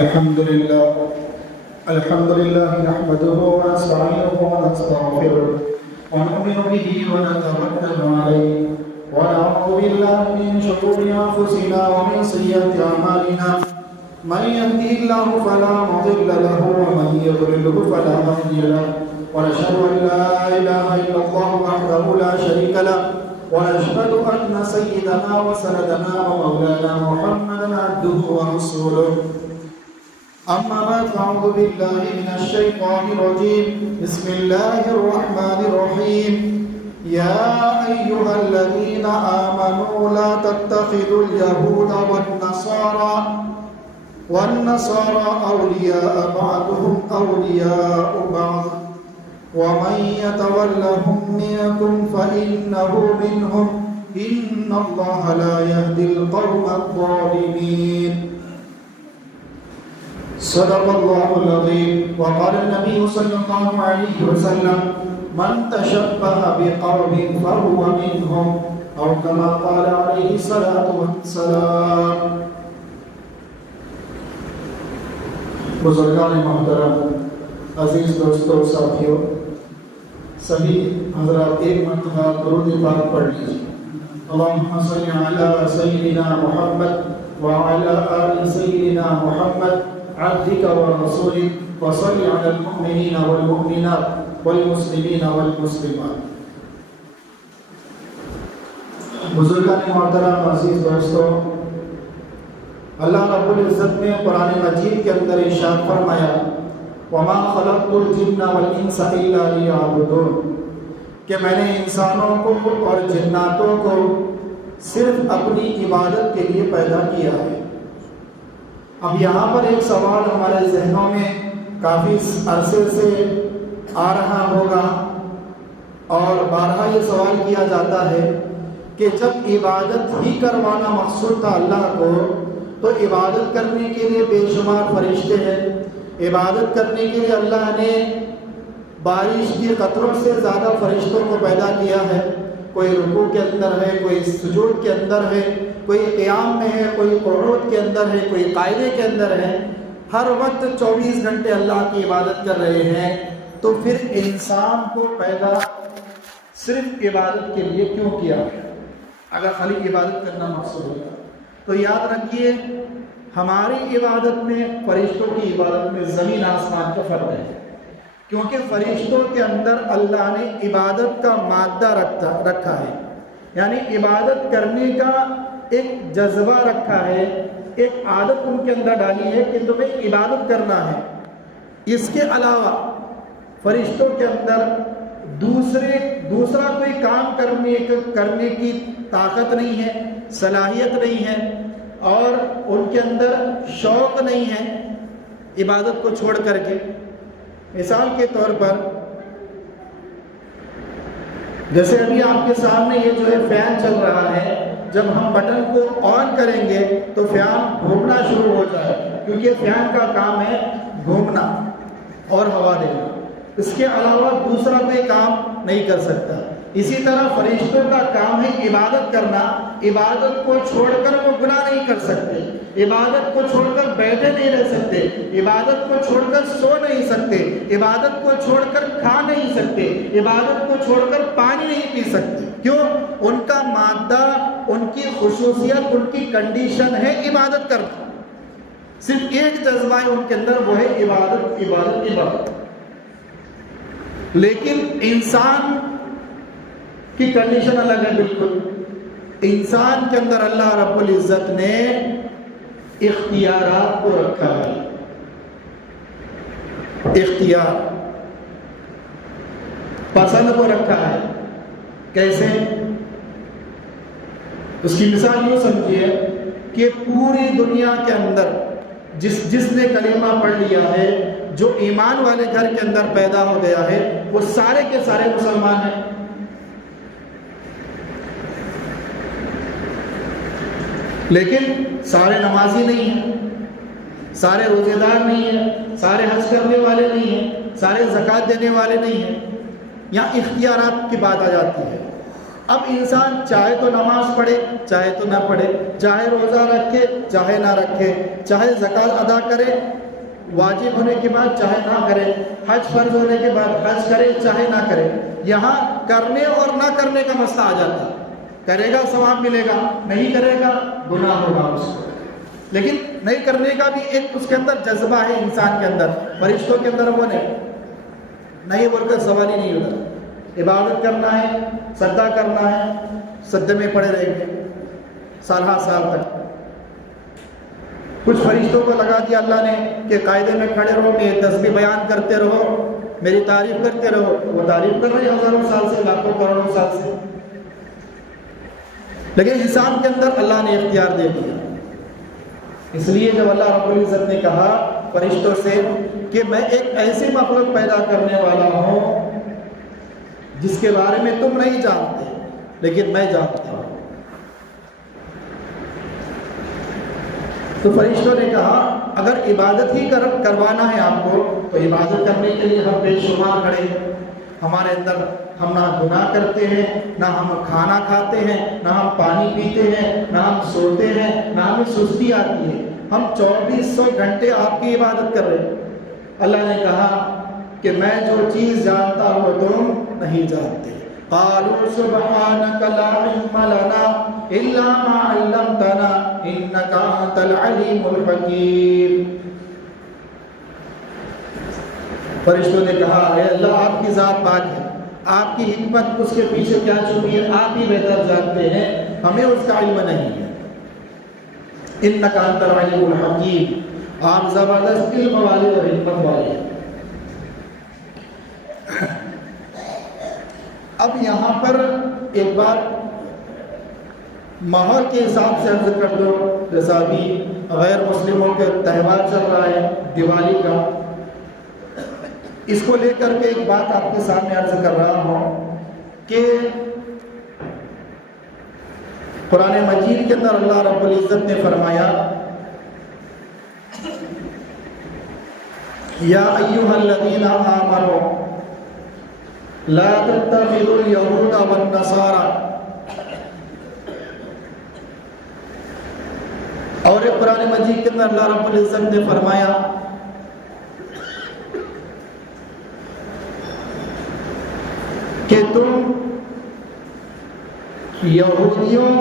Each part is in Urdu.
الحمد لله نحمده ونستعينه ونستغفره ونؤمن به ونتوكل عليه ونعوذ بالله من شرور انفسنا ومن سيئات اعمالنا من يهده الله فلا مضل له ومن يضلل فلا هادي له ونشهد ان لا اله الا الله وحده لا شريك له ونشهد ان سيدنا وسندنا ومولانا محمدا عبده ورسوله أما بعد فأعوذ بالله من الشيطان الرجيم بسم الله الرحمن الرحيم يا أيها الذين آمنوا لا تتخذوا اليهود والنصارى أولياء بعضهم أولياء بعض ومن يتولهم منكم فإنه منهم إن الله لا يهدي القوم الظالمين صدق الله العظيم وقال النبي صلى الله عليه وسلم من تشبه بقوم فهو منهم أو كما قال عليه الصلاة والسلام. بزرگان محترم، عزیز دوستو، ساتھیو، سبھی حضرات ایک مرتبہ درود پاک پڑھ لیجیے. اللهم صل على سيدنا محمد وعلى آل سيدنا محمد عبدك ورسولك وصل على المؤمنين والمؤمنات والمسلمين والمسلمات. بزرگان محترم، عزیز دوستو، اللہ رب العزت نے قرآن مجید کے اندر ارشاد فرمایا وَمَا خَلَقْتُ الْجِنَّ وَالْإِنسَ إِلَّا لِيَعْبُدُونَ کہ میں نے انسانوں کو اور جناتوں کو صرف اپنی عبادت کے لیے پیدا کیا ہے. اب یہاں پر ایک سوال ہمارے ذہنوں میں کافی عرصے سے آ رہا ہوگا اور بارہا یہ سوال کیا جاتا ہے کہ جب عبادت ہی کروانا مقصود تھا اللہ کو، تو عبادت کرنے کے لیے بے شمار فرشتے ہیں. عبادت کرنے کے لیے اللہ نے بارش کی قطروں سے زیادہ فرشتوں کو پیدا کیا ہے. کوئی رکوع کے اندر ہے، کوئی سجود کے اندر ہے، کوئی قیام میں ہے، کوئی قعود کے اندر ہے، کوئی قاعدے کے اندر ہے. ہر وقت 24 گھنٹے اللہ کی عبادت کر رہے ہیں. تو پھر انسان کو پیدا صرف عبادت کے لیے کیوں کیا ہے؟ اگر خالی عبادت کرنا مقصود ہوتا تو یاد رکھیے ہماری عبادت میں فرشتوں کی عبادت میں زمین آسمان کا فرق ہے. کیونکہ فرشتوں کے اندر اللہ نے عبادت کا مادہ رکھا ہے، یعنی عبادت کرنے کا ایک جذبہ رکھا ہے، ایک عادت ان کے اندر ڈالی ہے کہ تمہیں عبادت کرنا ہے. اس کے علاوہ فرشتوں کے اندر دوسرا کوئی کام کرنے کی طاقت نہیں ہے، صلاحیت نہیں ہے، اور ان کے اندر شوق نہیں ہے عبادت کو چھوڑ کر کے. مثال کے طور پر جیسے ابھی آپ کے سامنے یہ جو ہے فین چل رہا ہے، جب ہم بٹن کو آن کریں گے تو فین گھومنا شروع ہو جائے، کیونکہ فین کا کام ہے گھومنا اور ہوا دینا. اس کے علاوہ دوسرا کوئی کام نہیں کر سکتا. اسی طرح فرشتوں کا کام ہے عبادت کرنا. عبادت کو چھوڑ کر وہ گناہ نہیں کر سکتے، عبادت کو چھوڑ کر بیٹھے نہیں رہ سکتے، عبادت کو چھوڑ کر سو نہیں سکتے، عبادت کو چھوڑ کر کھا نہیں سکتے، عبادت کو چھوڑ کر پانی نہیں پی سکتے. کیوں؟ ان کا مادہ، ان کی خصوصیت، ان کی کنڈیشن ہے عبادت کرنا. صرف ایک جذبہ ہے ان کے اندر، وہ ہے عبادت عبادت عبادت. لیکن انسان کی کنڈیشن الگ ہے بالکل. انسان کے اندر اللہ رب العزت نے اختیارات کو رکھا ہے. اختیار پسند کو رکھا ہے. کیسے؟ اس کی مثال یوں سمجھیے کہ پوری دنیا کے اندر جس نے کلمہ پڑھ لیا ہے، جو ایمان والے گھر کے اندر پیدا ہو گیا ہے، وہ سارے کے سارے مسلمان ہیں. لیکن سارے نمازی نہیں ہیں، سارے روزے دار نہیں ہیں، سارے حج کرنے والے نہیں ہیں، سارے زکوٰۃ دینے والے نہیں ہیں. یہاں اختیارات کی بات آ جاتی ہے. اب انسان چاہے تو نماز پڑھے چاہے تو نہ پڑھے، چاہے روزہ رکھے چاہے نہ رکھے، چاہے زکوٰۃ ادا کرے واجب ہونے کے بعد چاہے نہ کرے، حج فرض ہونے کے بعد حج کرے چاہے نہ کرے، یہاں کرنے اور نہ کرنے کا مسئلہ آ جاتا ہے۔ کرے گا ثواب ملے گا، نہیں کرے گا گناہ ہوگا اس کو۔ لیکن نہیں کرنے کا بھی ایک اس کے اندر جذبہ ہے انسان کے اندر، فرشتوں کے اندر وہ نہیں بول کر سوال ہی نہیں ہوتا۔ عبادت کرنا ہے، سجدہ کرنا ہے، سجدے میں پڑے رہیں گے سال ہر سال تک۔ کچھ فرشتوں کو لگا دیا اللہ نے کہ قاعدے میں کھڑے رہو، میری تسبیح بیان کرتے رہو، میری تعریف کرتے رہو۔ وہ تعریف کر رہے ہزاروں سال سے، لاکھوں کروڑوں سال سے، لیکن انسان کے اندر اللہ نے اختیار دے دیا۔ اس لیے جب اللہ رب العزت نے کہا فرشتوں سے کہ میں ایک ایسی مخلوق پیدا کرنے والا ہوں جس کے بارے میں تم نہیں جانتے لیکن میں جانتا ہوں، تو فرشتوں نے کہا اگر عبادت ہی کروانا ہے آپ کو تو عبادت کرنے کے لیے ہم بے شمار کھڑے ہیں۔ ہمارے اندر ہم نہ گناہ کرتے ہیں، نہ ہم کھانا کھاتے ہیں، نہ ہم پانی پیتے ہیں، نہ ہم سوتے ہیں، نہ ہمیں سستی آتی ہے، ہم 2400 گھنٹے آپ کی عبادت کر رہے ہیں۔ اللہ نے کہا کہ میں جو چیز جانتا ہوں تم نہیں جانتے۔ قالوا سبحانك لا علم لنا الا ما علمتنا انك انت العليم الحكيم۔ فرشتوں نے کہا اے اللہ آپ کی ذات پاک ہے، آپ کی حکمت اس کے پیچھے کیا چھپی ہے آپ ہی بہتر جانتے ہیں، ہمیں اس کا علم نہیں ہے۔ انک انت العلیم الحکیم، آپ زبردست علم والے اور حکمت والے ہیں۔ اب یہاں پر ایک بات ماحول کے حساب سے عرض کر دو، جیسا بھی غیر مسلموں کے تہوار چل رہا ہے دیوالی کا، اس کو لے کر کے ایک بات آپ کے سامنے عرض کر رہا ہوں کہ قرآن مجید کے اندر اللہ رب العزت نے فرمایا یا ایھا الذین آمنوا لا تتخذوا اليهود والنصارى، اور قرآن مجید کے اندر اللہ رب العزت نے فرمایا کہ تم یہودیوں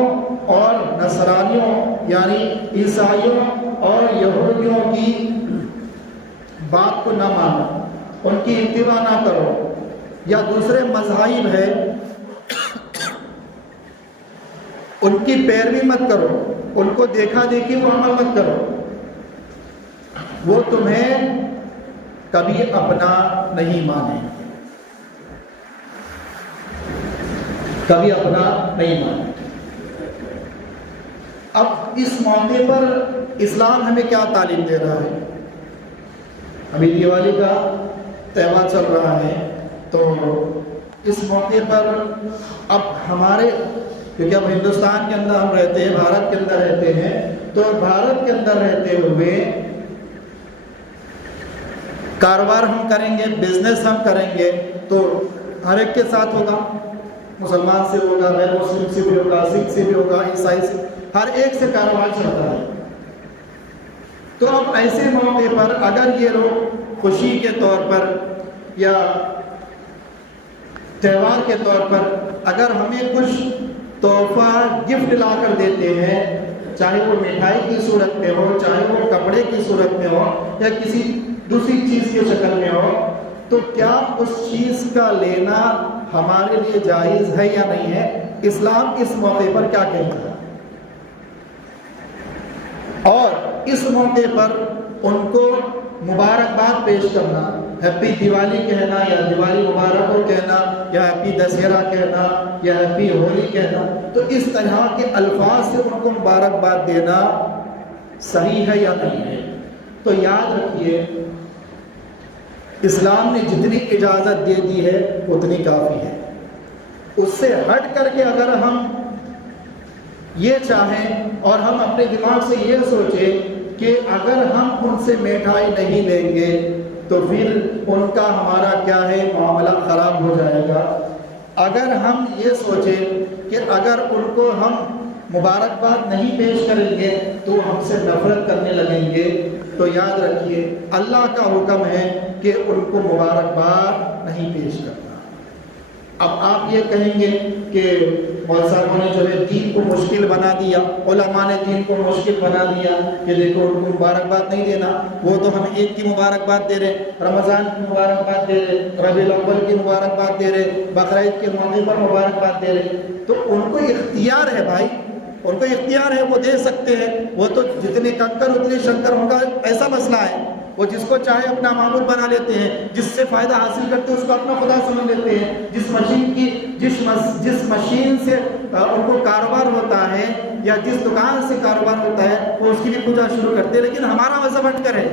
اور نصرانیوں یعنی عیسائیوں اور یہودیوں کی بات کو نہ مانو، ان کی اتباع نہ کرو، یا دوسرے مذاہب ہے ان کی پیروی مت کرو، ان کو دیکھا دیکھی وہ عمل مت کرو، وہ تمہیں کبھی اپنا نہیں مانے، کبھی اپنا نہیں مانے۔ اب اس موقع پر اسلام ہمیں کیا تعلیم دے رہا ہے؟ ابھی دیوالی کا تہوار چل رہا ہے، تو اس موقع پر اب ہمارے، کیونکہ اب ہندوستان کے اندر ہم رہتے ہیں، بھارت کے اندر رہتے ہیں، تو بھارت کے اندر رہتے ہوئے کاروبار ہم کریں گے، بزنس ہم کریں گے تو ہر ایک کے ساتھ ہوگا، مسلمان سے ہوگا، غیر مسلم سے بھی ہوگا، سکھ سے بھی ہوگا، عیسائی سے، ہر ایک سے کاروبار چلتا ہے۔ تو اب ایسے موقع پر اگر یہ لوگ خوشی کے طور پر یا تہوار کے طور پر اگر ہمیں کچھ تحفہ گفٹ لا کر دیتے ہیں، چاہے وہ مٹھائی کی صورت میں ہو، چاہے وہ کپڑے کی صورت میں ہو، یا کسی دوسری چیز کی شکل میں ہو، تو کیا اس چیز کا لینا ہمارے لیے جائز ہے یا نہیں ہے؟ اسلام اس موقع پر کیا کہتا ہے؟ اور اس موقع پر ان کو مبارکباد پیش کرنا، ہیپی دیوالی کہنا یا دیوالی مبارک ہو کہنا یا ہیپی دسہرہ کہنا یا ہیپی ہولی کہنا، تو اس طرح کے الفاظ سے ان کو مبارکباد دینا صحیح ہے یا نہیں ہے؟ تو یاد رکھیے اسلام نے جتنی اجازت دے دی ہے اتنی کافی ہے۔ اس سے ہٹ کر کے اگر ہم یہ چاہیں اور ہم اپنے دماغ سے یہ سوچیں کہ اگر ہم ان سے مٹھائی نہیں لیں گے تو پھر ان کا ہمارا کیا ہے معاملہ خراب ہو جائے گا، اگر ہم یہ سوچیں کہ اگر ان کو ہم مبارکباد نہیں پیش کریں گے تو ہم سے نفرت کرنے لگیں گے، تو یاد رکھیے اللہ کا حکم ہے کہ ان کو مبارکباد نہیں پیش کرنا۔ اب آپ یہ کہیں گے کہ مولوی صاحبوں نے جو ہے دین کو مشکل بنا دیا، علماء نے دین کو مشکل بنا دیا کہ دیکھو ان کو مبارکباد نہیں دینا، وہ تو ہم عید کی مبارکباد دے رہے، رمضان کی مبارکباد دے رہے، ربیع الاول کی مبارکباد دے رہے، بقرعید کے موقع پر مبارکباد دے رہے۔ تو ان کو اختیار ہے بھائی، ان کو اختیار ہے، وہ دے سکتے ہیں، وہ تو جتنے کنکر اتنے شنکر ہوگا، ایسا مسئلہ ہے۔ وہ جس کو چاہے اپنا معبود بنا لیتے ہیں، جس سے فائدہ حاصل کرتے ہیں اس کو اپنا خدا سمجھ لیتے ہیں، جس مشین سے ان کو کاروبار ہوتا ہے یا جس دکان سے کاروبار ہوتا ہے وہ اس کی بھی پوجا شروع کرتے ہیں۔ لیکن ہمارا مذہب ہٹ کر ہے،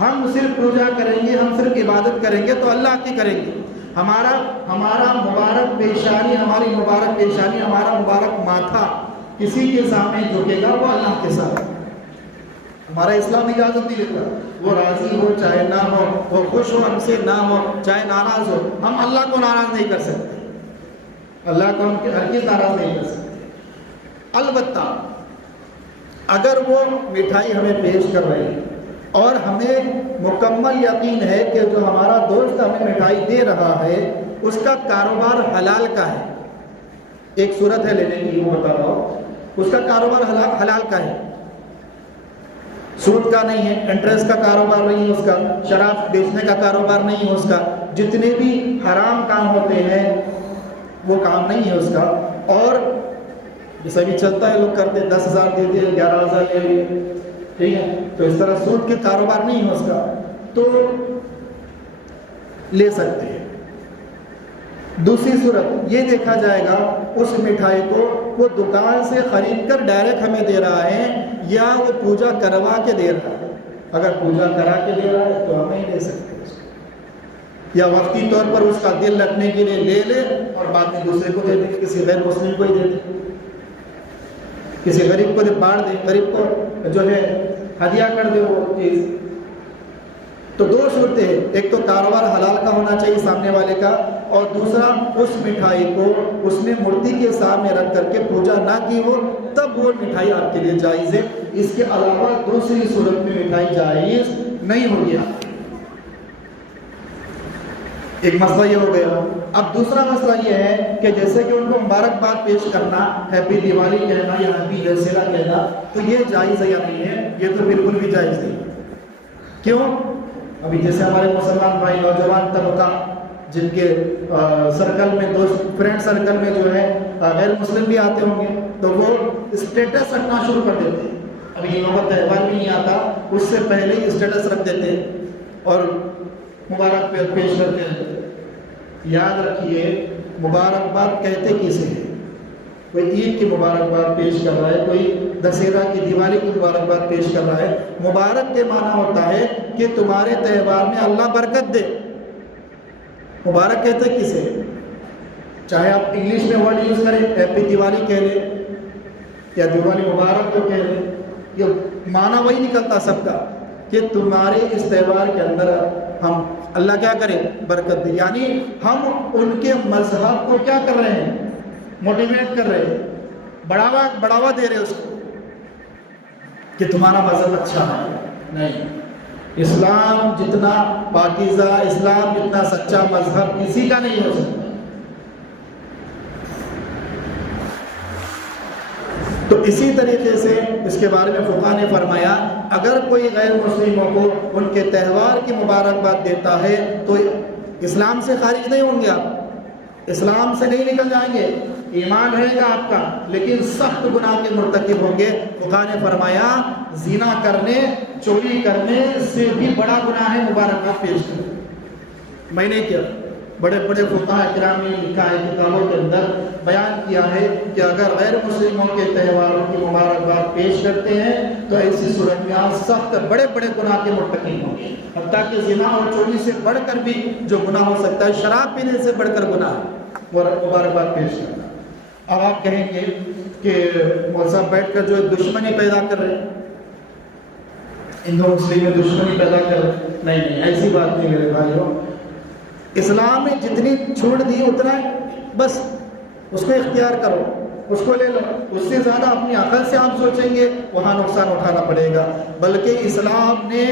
ہم صرف پوجا کریں گے، ہم صرف عبادت کریں گے تو اللہ کی کریں گے۔ ہمارا مبارک پیشانی، ہماری مبارک پیشانی، ہمارا مبارک ماتھا کسی کے سامنے جھکے گا وہ اللہ کے ساتھ۔ ہمارا اسلام اجازت نہیں دیتا، وہ راضی ہو چاہے نہ ہو، وہ خوش ہو ہم سے نہ ہو، چاہے ناراض ہو، ہم اللہ کو ناراض نہیں کر سکتے، اللہ کو ہم ہرگز ناراض نہیں کر سکتے۔ البتہ اگر وہ مٹھائی ہمیں پیش کر رہے ہیں اور ہمیں مکمل یقین ہے کہ جو ہمارا دوست ہمیں مٹھائی دے رہا ہے اس کا کاروبار حلال کا ہے، ایک صورت ہے لینے کی، وہ بتا رہا ہوں، اس کا کاروبار حلال کا ہے، سود کا نہیں ہے، انٹرسٹ کا کاروبار نہیں ہے اس کا، شراب بیچنے کا کاروبار نہیں ہے اس کا، جتنے بھی حرام کام ہوتے ہیں وہ کام نہیں ہے اس کا، اور جیسا بھی چلتا ہے لوگ کرتے 10,000 دے دے 11,000 لے لیے، ٹھیک ہے، تو اس طرح سود کے کاروبار نہیں ہے اس کا، تو لے سکتے ہیں۔ دوسری صورت یہ دیکھا جائے گا اس مٹھائی کو وہ دکان سے خرید کر ڈائریکٹ ہمیں دے رہا ہے یا وہ پوجا کروا کے دے رہا ہے۔ اگر پوجا کرا کے دے رہا ہے تو ہم نہیں دے سکتے اس کو، یا وقتی طور پر اس کا دل رکھنے کے لیے لے لے اور بعد میں دوسرے کو دے دے، کسی غیر مسلم کو ہی دے دے، کسی غریب کو بانٹ دے، غریب کو جو ہے ہدیہ کر دے وہ چیز۔ تو دو صورتیں ہیں، ایک تو کاروبار حلال کا ہونا چاہیے سامنے والے کا، اور دوسرا اس مٹھائی کو اس نے مورتی کے سامنے رکھ کر کے پوجا نہ کی ہو تب وہ مٹھائی آپ کے لیے جائز ہے، اس کے علاوہ دوسری صورت میں مٹھائی جائز نہیں ہوگی۔ ایک مسئلہ یہ ہو گیا۔ اب دوسرا مسئلہ یہ ہے کہ جیسے کہ ان کو مبارکباد پیش کرنا، ہیپی دیوالی کہنا یا ہیپی دسہرا کہنا، تو یہ جائز ہے یا نہیں ہے؟ یہ تو بالکل بھی جائز نہیں۔ کیوں؟ ابھی جیسے ہمارے مسلمان بھائی نوجوان طبقہ جن کے سرکل میں، دوست فرینڈ سرکل میں جو ہے غیر مسلم بھی آتے ہوں گے، تو وہ اسٹیٹس رکھنا شروع کر دیتے ہیں۔ ابھی ان کا تہوار بھی نہیں آتا، اس سے پہلے ہی اسٹیٹس رکھ دیتے ہیں اور مبارک پیش کرتے ہیں۔ یاد رکھیے مبارکباد کہتے کسے ہیں؟ کوئی عید کی مبارکباد پیش کر رہا ہے، کوئی دسہرہ کی دیوالی کی مبارکباد پیش کر رہا ہے۔ مبارک کے معنی ہوتا ہے کہ تمہارے تہوار میں اللہ برکت دے۔ مبارک کہتے کسے؟ چاہے آپ انگلش میں ورڈ یوز کریں، ہیپی دیوالی کہہ لیں یا دیوالی مبارک کو کہہ لیں، یہ معنی وہی نکلتا سب کا کہ تمہارے اس تہوار کے اندر ہم اللہ کیا کریں؟ برکت دے۔ یعنی ہم ان کے مذہب کو کیا کر رہے ہیں؟ موٹیویٹ کر رہے ہیں، بڑھاوا دے رہے اس کو کہ تمہارا مذہب اچھا ہے۔ نہیں، اسلام جتنا پاکیزہ، اسلام جتنا سچا مذہب کسی کا نہیں ہو سکتا۔ تو اسی طریقے سے اس کے بارے میں فقہاء نے فرمایا اگر کوئی غیر مسلموں کو ان کے تہوار کی مبارکباد دیتا ہے تو اسلام سے خارج نہیں ہوں گے، آپ اسلام سے نہیں نکل جائیں گے، ایمان رہے گا آپ کا، لیکن سخت گناہ کے مرتکب ہوں گے۔ فقہاء نے فرمایا زنا کرنے، چوری کرنے سے بھی بڑا گناہ ہے مبارکباد پیش کرنا۔ میں نے کیا بڑے بڑے فقہاء کرام نے لکھا ہے، کتابوں کے اندر بیان کیا ہے کہ اگر غیر مسلموں کے تہواروں کی مبارکباد پیش کرتے ہیں تو ایسی صورت میں آپ سخت بڑے بڑے گناہ کے مرتکب ہوں گے، حتیٰ کہ زنا اور چوری سے بڑھ کر بھی جو گناہ ہو سکتا ہے، شراب پینے سے بڑھ کر گناہ مبارکباد پیش کرنا۔ اب آپ کہیں گے کہ مولوی صاحب بیٹھ کر جو دشمنی پیدا کر رہے ہیں، ہندو مسلم میں دشمنی پیدا کر رہے ہیں، نہیں ایسی بات نہیں میرے بھائیوں۔ اسلام میں جتنی چھوٹ دی اتنا بس اس کو اختیار کرو، اس کو لے لو. اس سے زیادہ اپنی عقل سے آپ سوچیں گے وہاں نقصان اٹھانا پڑے گا. بلکہ اسلام نے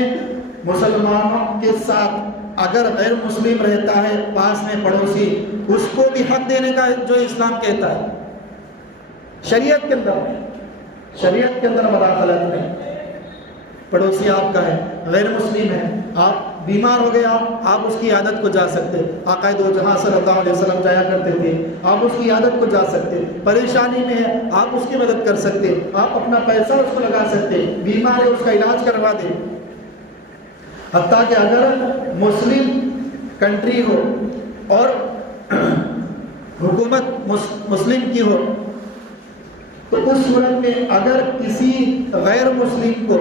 مسلمانوں کے ساتھ اگر غیر مسلم رہتا ہے پاس میں پڑوسی، اس کو بھی حق دینے کا جو اسلام کہتا ہے. شریعت کے اندر مداخلت نہیں. پڑوسی آپ کا ہے، غیر مسلم ہے، آپ بیمار ہو گیا، آپ اس کی عیادت کو جا سکتے. آقا دو جہاں صلی اللہ علیہ وسلم جایا کرتے تھے، آپ اس کی عیادت کو جا سکتے. پریشانی میں ہے آپ اس کی مدد کر سکتے، آپ اپنا پیسہ اس کو لگا سکتے، بیمار ہے اس کا علاج کروا دیں. حتیٰ کہ اگر مسلم کنٹری ہو اور حکومت مسلم کی ہو تو اس صورت میں اگر کسی غیر مسلم کو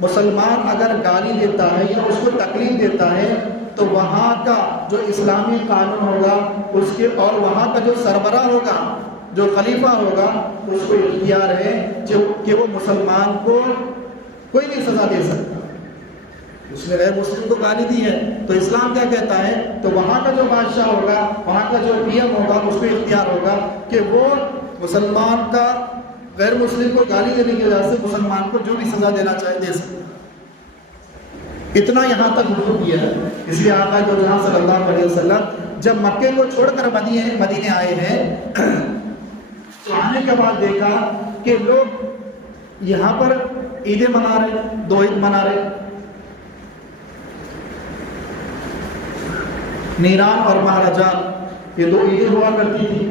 مسلمان اگر گالی دیتا ہے یا اس کو تکلیف دیتا ہے تو وہاں کا جو اسلامی قانون ہوگا اس کے اور وہاں کا جو سربراہ ہوگا، جو خلیفہ ہوگا، اس کو اختیار ہے کہ وہ مسلمان کو کوئی بھی سزا دے سکتا. اس نے غیر مسلم کو گالی دی ہے تو اسلام کیا کہتا ہے، تو وہاں کا جو بادشاہ ہوگا، وہاں کا جو پی ایم ہوگا، اس کو اختیار ہوگا کہ وہ مسلمان کا غیر مسلم کو گالی دینے کی وجہ سے مسلمان کو جو بھی سزا دینا چاہے دے سکتا. اتنا یہاں تک رجوع کیا ہے. اس لیے آقا جو جہاں صلی اللہ علیہ وسلم جب مکے کو چھوڑ کر مدینے آئے ہیں تو آنے کے بعد دیکھا کہ لوگ یہاں پر عیدیں منا رہے، 2 عید منا رہے. نیران اور مہاراجان یہ 2 عیدیں ہوا کرتی تھی.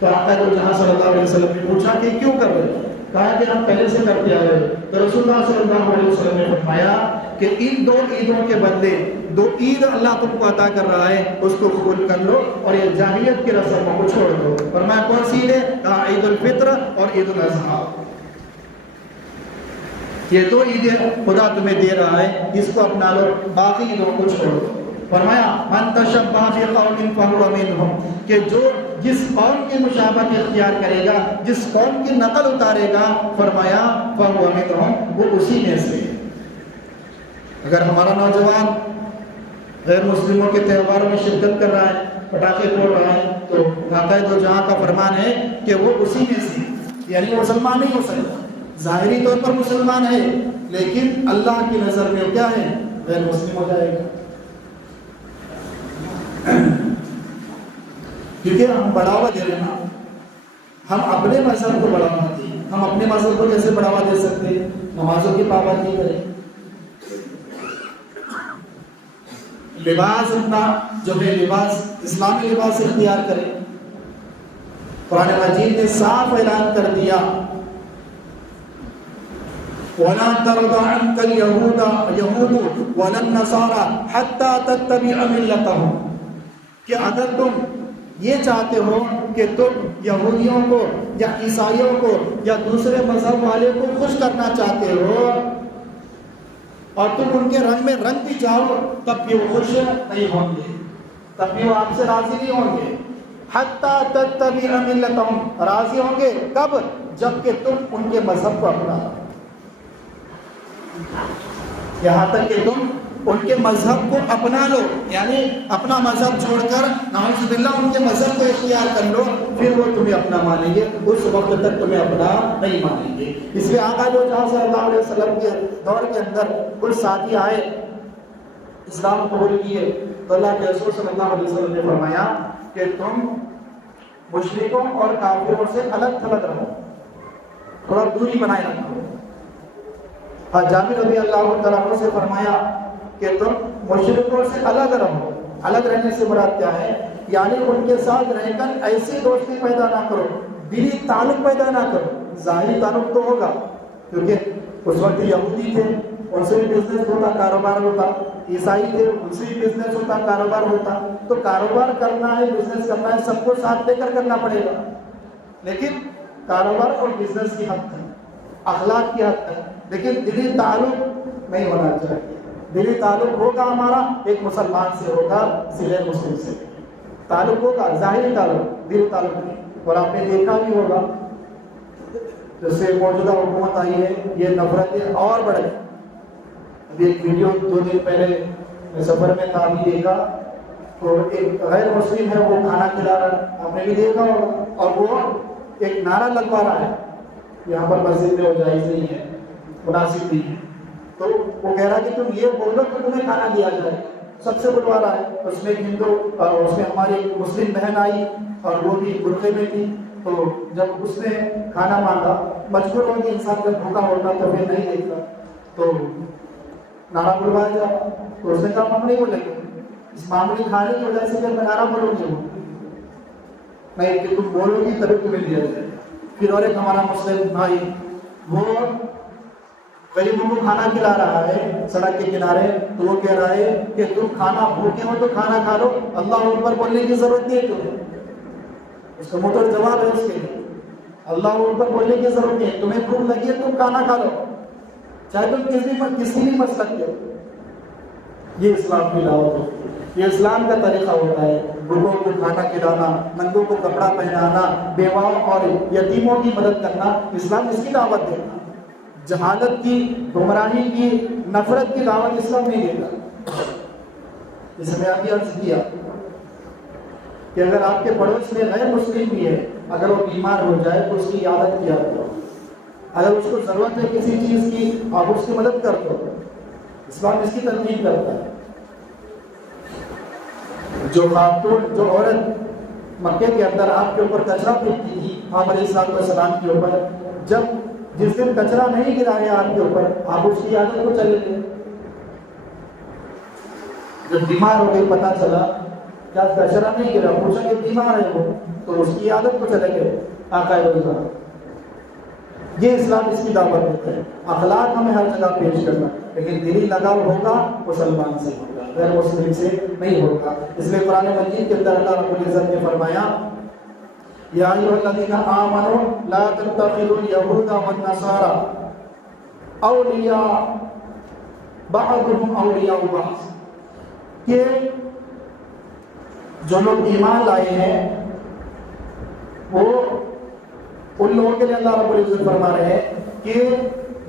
تو آقا جو جہاں صلی اللہ علیہ وسلم نے پوچھا کہ کیوں کر رہے؟ کہا کہ ہم پہلے سے کرتے آ رہے. تو رسول اللہ صلی اللہ علیہ وسلم نے فرمایا کہ ان 2 عیدوں کے بدلے 2 عید اللہ تم کو عطا کر رہا ہے، اس کو قبول کر لو اور یہ جاہلیت کی رسموں کو چھوڑ دو. فرمایا کون سی عید ہے؟ کہا عید الفطر اور عید الاضحیٰ. یہ 2 عیدیں خدا تمہیں دے رہا ہے، اس کو اپنا لو، باقی عیدوں کو چھوڑ دو. فرمایا من تشبہ بقوم فہو منہم، کہ جو جس قوم کی مشابہت اختیار کرے گا، جس قوم کی نقل اتارے گا، فرمایا فہو منہم، وہ اسی میں سے. اگر ہمارا نوجوان غیر مسلموں کے تہواروں میں شرکت کر رہا ہے، پٹاخے پھوڑ رہا ہے، تو آقا دو جہاں کا فرمان ہے کہ وہ اسی میں سے، یعنی مسلمان نہیں ہو سکتا. ظاہری طور پر مسلمان ہے لیکن اللہ کی نظر میں کیا ہے؟ غیر مسلم ہو جائے گا. کیونکہ ہم بڑھاوا دے رہے ہیں، ہم اپنے مذہب کو بڑھاوا دیں. ہم اپنے مذہب کو کیسے بڑھاوا دے سکتے ہیں؟ نمازوں کی پابندی کریں، لباس اپنا جو ہے لباس اسلامی لباس اختیار کریں. قرآن مجید نے صاف اعلان کر دیا وَلَا تَرْضَ عَنْكَ الْيَهُودُ وَلَا النَّصَارَى حَتَّى تَتَّبِعَ مِلَّتَهُمْ، کہ اگر تم یہ چاہتے ہو کہ تم یہودیوں کو یا عیسائیوں کو یا دوسرے مذہب والے کو خوش کرنا چاہتے ہو اور تم ان کے رنگ میں رنگ بھی جاؤ، تب بھی وہ خوش نہیں ہوں گے، تب بھی وہ آپ سے راضی نہیں ہوں گے. حَتَّى تَتَّبِعَ مِلَّتَهُمْ، راضی ہوں گے کب؟ جب کہ تم ان کے مذہب کو اپناؤ. یہاں تک کہ تم ان کے مذہب کو اپنا لو، یعنی اپنا مذہب چھوڑ کر نعوذ باللہ ان کے مذہب کو اختیار کر لو، پھر وہ تمہیں اپنا مانیں گے. اس وقت تک تمہیں اپنا نہیں مانیں گے. اس لیے آقا جو جہاں صلی اللہ علیہ وسلم کے دور کے اندر کچھ ساتھی آئے، اسلام قبول کیے، تو اللہ کے رسول صلی اللہ علیہ وسلم نے فرمایا کہ تم مشرکوں اور کافروں سے الگ تھلگ رہو، تھوڑا دوری بنائے رکھو. اور جابر رضی اللہ تعالیٰ عنہ سے فرمایا کہ تم مشرکوں سے الگ رہو. الگ رہنے سے مراد کیا ہے؟ یعنی ان کے ساتھ رہ کر ایسی دوستی پیدا نہ کرو، دلی تعلق پیدا نہ کرو. ظاہری تعلق تو ہوگا کیونکہ اس وقت یہودی تھے، ان سے بھی بزنس ہوتا، کاروبار ہوتا. عیسائی تھے، ان سے بھی بزنس ہوتا، کاروبار ہوتا. تو کاروبار کرنا ہے، بزنس کرنا ہے، سب کو ساتھ لے کر کرنا پڑے گا. لیکن کاروبار اور بزنس کی حد ہے، اخلاق کی حد ہے، لیکن دلی تعلق نہیں ہونا چاہیے. دلی تعلق ہوگا ہمارا ایک مسلمان سے ہوگا، غیر مسلم سے تعلق ہوگا، ظاہری تعلق، دلی تعلق نہیں. اور آپ نے دیکھا بھی ہوگا جس سے موجودہ حکومت آئی ہے، یہ نفرتیں اور بڑھ گئی. ابھی ایک ویڈیو 2 دن پہلے میں سفر میں تھا، بھی دیکھا تو ایک غیر مسلم ہے وہ کھانا کھلا رہا ہے، آپ نے بھی دیکھا ہوگا، اور وہ ایک نعرہ لگوا رہا ہے یہاں پر مسجد میں وہ جائز نہیں ہے، مناسب نہیں ہے، تو وہ کہہ رہا ہے کہ تم یہ بولو کہ تمہیں کھانا دیا جائے، سب سے بلوا رہا ہے۔ اس میں ایک ہندو، اس میں ہماری ایک مسلم بہن آئی اور وہ بھی برقعے میں تھی، تو جب اس نے کھانا مانگا، مجبور ہو کہ انسان جب بھوکا ہوتا تو پھر نہیں دیکھتا، تو نعرہ بلوایا جائے، تو اس نے کہا ہم نہیں بولیں گے، اس معمولی کھانے کی وجہ سے پھر میں نعرہ بولوں گی نہیں، کہ تم بولو گی تبھی تمہیں دیا جائے۔ پھر اور ایک ہمارا مسلم بھائی، وہ غریبوں کو کھانا کھلا رہا ہے سڑک کے کنارے، تو وہ کہہ رہا ہے کہ تم کھانا بھوکے ہو تو کھانا کھا لو، اللہ اکبر بولنے کی ضرورت نہیں ہے تمہیں۔ اس کا موٹر جواب ہے اس کے لیے، اللہ اکبر بولنے کی ضرورت نہیں ہے، تمہیں بھوک لگی ہے تم کھانا کھا لو، چاہے تم کسی بھی مسلک کے ہو۔ یہ اسلام کی دعوت ہے، یہ اسلام کا طریقہ ہوتا ہے، بوڑھوں کو کھانا کھلانا، ننگوں کو کپڑا پہنانا، بیواؤں اور یتیموں کی مدد کرنا، اسلام اس کی دعوت دیتا۔ جہالت کی، گمراہی کی، نفرت کی دعوت اسلام نہیں دیتا۔ جیسے میں ابھی عرض کیا کہ اگر آپ کے پڑوس میں غیر مسلم بھی ہے، اگر وہ بیمار ہو جائے تو اس کی عیادت کیا کرو، اگر اس کو ضرورت ہے کسی چیز کی آپ اس کی مدد کر دو، اسلام اس کی ترغیب کرتا ہے۔ جو خاتون، جو عورت مکے کے اندر آپ کے اوپر کچرا پھینکتی تھی آپ علیہ السلام کے اوپر، جس دن کچرا نہیں گرایا آپ کے اوپر، آپ اس کی عادت کو چلے گئے، جب بیمار ہو گئی پتہ چلا کیا کچرا نہیں گرا، پوچھا کہ بیمار ہے وہ، تو اس کی عادت کو چلے گئے آقا روزہ۔ یہ اسلام اس کی دعوت دیتا ہے، اخلاق ہمیں ہر جگہ پیش کرنا، لیکن دلی لگاؤ ہوگا مسلمان سے ہوگا، غیر مسلم سے نہیں ہوگا۔ اس لیے قرآن مجید کے اندر اللہ رب العزت نے فرمایا یا ایھا الذین آمنوا لا تتخذوا اليہود والنصارى اولیاء بعضهم اولیاء بعض، کہ جو لوگ ایمان لائے ہیں وہ ان لوگوں کے لیے اللہ رب العزت فرما رہے ہیں کہ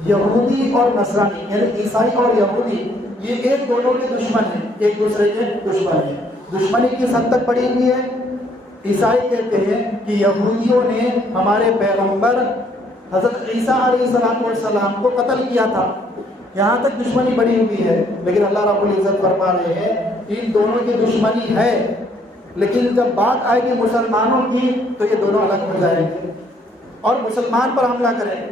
یہودی اور نصرانی یعنی عیسائی اور یہودی یہ ایک دونوں کے دشمن ہیں، ایک دوسرے کے دشمن ہیں۔ دشمنی کس حد تک پڑی ہوئی ہے؟ عیسائی کہتے ہیں کہ یہودیوں نے ہمارے پیغمبر حضرت عیسیٰ علیہ السلام کو قتل کیا تھا، یہاں تک دشمنی بڑی ہوئی ہے، لیکن اللہ رب العزت فرما رہے ہیں ان دونوں کی دشمنی ہے، لیکن جب بات آئے گی مسلمانوں کی تو یہ دونوں الگ ہو جائیں گے اور مسلمان پر حملہ کریں گے۔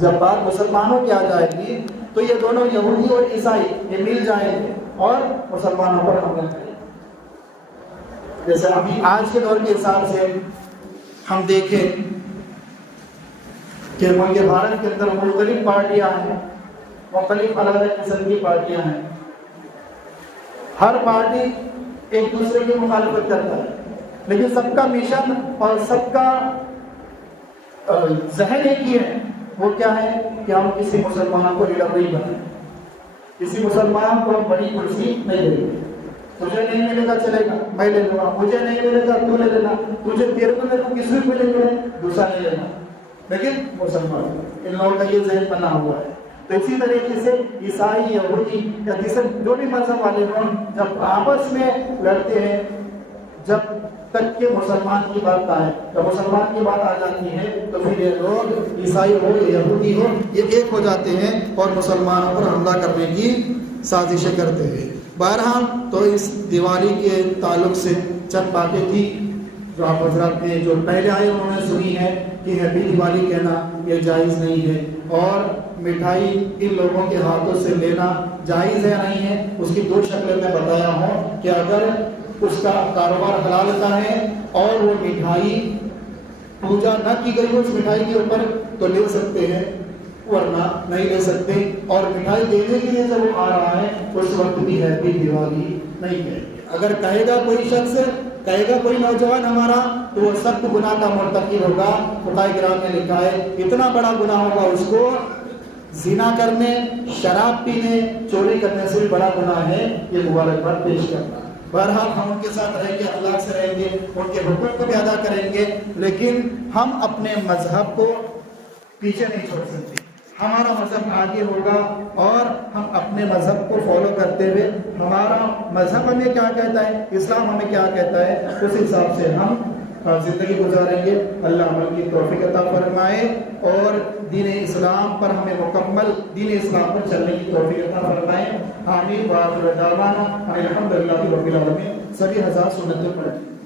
جب بات مسلمانوں کی آ جائے گی تو یہ دونوں یہودی اور عیسائی یہ مل جائیں گے اور مسلمانوں پر حملہ کریں گے۔ جیسے ابھی آج کے دور کے حساب سے ہم دیکھیں کہ ملک بھارت کے اندر مختلف پارٹیاں ہیں، مختلف الگ الگ قسم کی پارٹیاں ہیں، ہر پارٹی ایک دوسرے کی مخالفت کرتا ہے، لیکن سب کا مشن اور سب کا ذہن ایک ہی ہے، وہ کیا ہے کہ ہم کسی مسلمان کو لیڈر نہیں بنائیں، کسی مسلمان کو ہم بڑی کرسی نہیں دیں گے، تجھے نہیں ملے گا چلے گا میں لے لوں گا، مجھے نہیں ملے گا تو لے لینا، تجھے تیرے کو میرے کو کسی کو لے گا دوسرا نہیں لینا، لیکن مسلمان ان لوگوں کا یہ ذہن بنا ہوا ہے۔ تو اسی طریقے سے عیسائی، یہودی یا جسے جو بھی مذہب والے ہوں جب آپس میں لڑتے ہیں، جب تک کہ مسلمان کی بات آئے، جب مسلمان کی بات آ جاتی ہے تو پھر یہ لوگ عیسائی ہو یا یہودی ہو یہ ایک ہو جاتے ہیں اور مسلمانوں پر حملہ کرنے کی سازشیں کرتے ہیں۔ بہرحال تو اس دیوالی کے تعلق سے چند باتیں تھی جو آپ حضرات نے جو پہلے آئے انہوں نے سنی ہے کہ ہیپی دیوالی کہنا یہ جائز نہیں ہے، اور مٹھائی ان لوگوں کے ہاتھوں سے لینا جائز ہے نہیں ہے، اس کی دو شکلیں میں بتایا ہوں کہ اگر اس کا کاروبار حلال کا ہے اور وہ مٹھائی پوجا نہ کی گئی ہو اس مٹھائی کے اوپر تو لے سکتے ہیں، ورنہ نہیں لے سکتے، اور مٹھائی دینے کے لیے جب وہ آ رہا ہے اس وقت بھی ہیپی دیوالی نہیں کہے گے۔ اگر کہے گا کوئی شخص، کہے گا کوئی نوجوان ہمارا تو وہ سخت گناہ کا مرتکب ہوگا۔ فقہائے کرام نے لکھا ہے اتنا بڑا گناہ ہوگا اس کو، زنا کرنے، شراب پینے، چوری کرنے سے بھی بڑا گناہ ہے یہ مبارکباد پیش کرنا۔ بہرحال ہم ان کے ساتھ رہیں گے، اخلاق سے رہیں گے، ان کے حقوق کو بھی ادا کریں گے، لیکن ہم اپنے مذہب کو پیچھے نہیں چھوڑ سکتے، ہمارا مذہب آگے ہوگا اور ہم اپنے مذہب کو فالو کرتے ہوئے ہمارا مذہب ہمیں کیا کہتا ہے، اسلام ہمیں کیا کہتا ہے، اس حساب سے ہم زندگی گزاریں گے۔ اللہ عمل کی توفیق عطا فرمائے اور دین اسلام پر ہمیں مکمل دین اسلام پر چلنے کی توفیق عطا فرمائے۔ آمین۔ وآخر دعوانا الحمدللہ رب العالمین۔ سبھی 1000 سنتیں پڑھیں۔